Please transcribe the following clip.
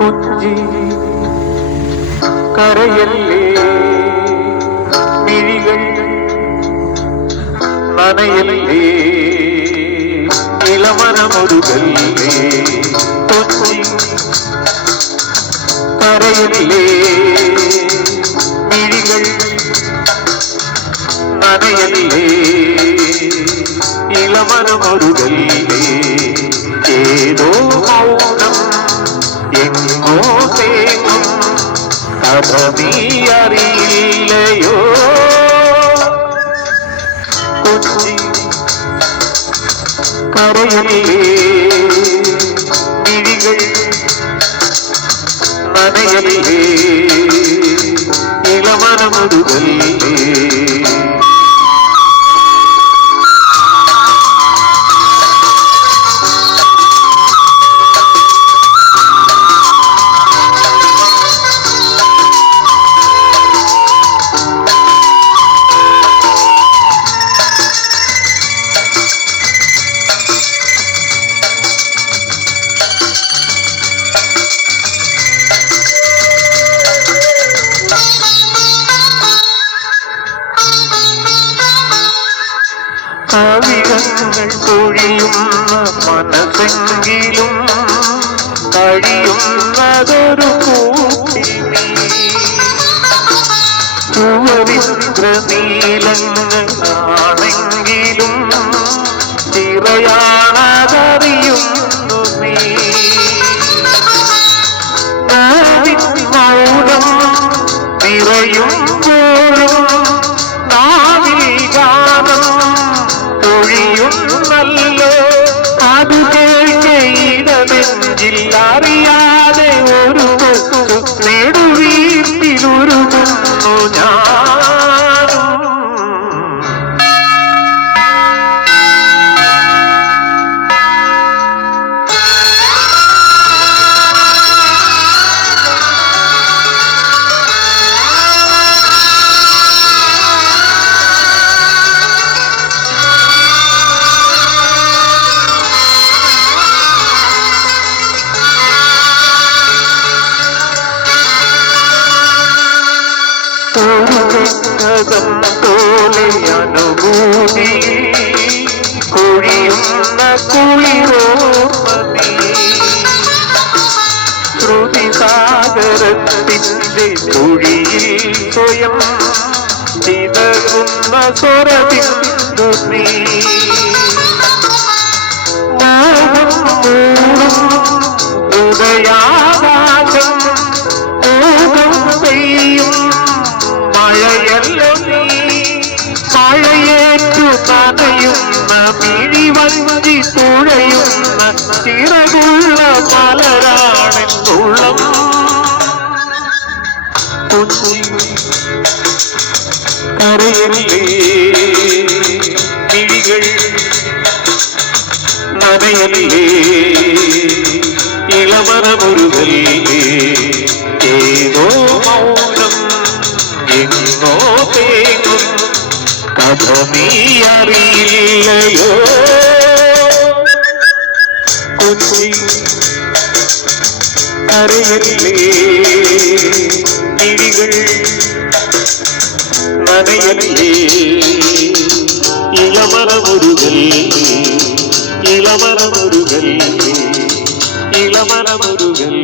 ಕೊಚ್ಚಿ ಕರೆಯಲ್ಲಿ ಮಿರಿಗಳು ಮನೆಯಲ್ಲಿ இளமர முருகல்லே தொற்றி கரையிலே விழிகள் நனையிலே இளமர முருகல்லே അറിയില്ലയോ കൊച്ചി കരയിലേ വിഴികൾ നനയലേ ഇളമനമുരുകല്ലേ കവിതങ്ങൾ പൊഴിയുന്ന മനസ്സെങ്കിലും കഴിയുന്നതൊരു ചുവരിന്ദ്രനീലങ്ങളാണെങ്കിലും ചിറയാണതറിയുന്നു നീ. മൗനം നിറയും കം പോലെ അനുഭൂതി കൊഴിയുന്ന കുളിരോമതി ശ്രുതി സാഗരത്തിൻ്റെ തൊഴിയിൽ സ്വയം ചിതകുന്ന സ്വരബിന്ദു നീ சபையும் மிழி வஞ்சி துழையும் சிறகுள்ள மலராணன் உள்ளம். கரையிலே கிழிகள் நதையிலே இளமர முருகல் ஏதோ மகமி அறியில்லையோ? கொஞ்சி அறையல்லே கிழிகள் மனையல்லே இளமர முருகல் இளமர முருகல் இளமர முருகல்